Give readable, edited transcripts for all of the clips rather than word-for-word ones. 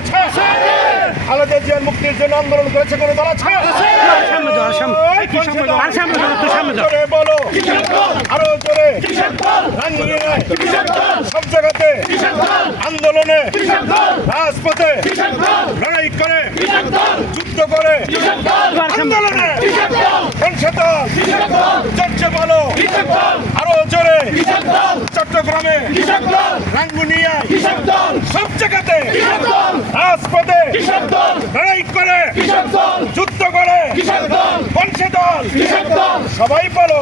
আছে? খালেদা জিয়ার মুক্তির জন্য আন্দোলন করেছে কোনো দল আছে? জোরে বলো, আরো জোরে। সব জায়গাতে আন্দোলনে, রাজপথে লড়াই করে, যুদ্ধ করে, আন্দোলনে চর্চা বলো, আরো জোরে। চট্টগ্রামে, রাঙ্গুনিয়ায়, সব জায়গাতে রাজপথে লড়াই করে, যুদ্ধ করে, বংশে দল, সবাই বলো।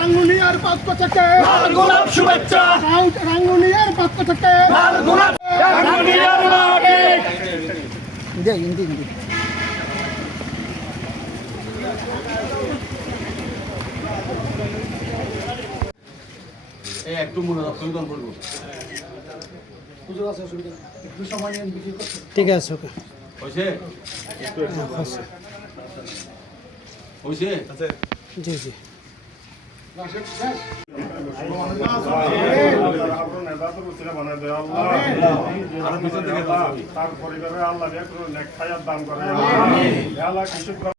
রাঙ্গুনিয়ার পক্ষ থেকে শুভেচ্ছা, রাঙ্গুনিয়ার পক্ষ থেকে একটু মনে রাখতে বলবো। ঠিক আছে, ওকে হয়েছে হয়েছে জি জি। তার পরিবারে আল্লাহ দান করে।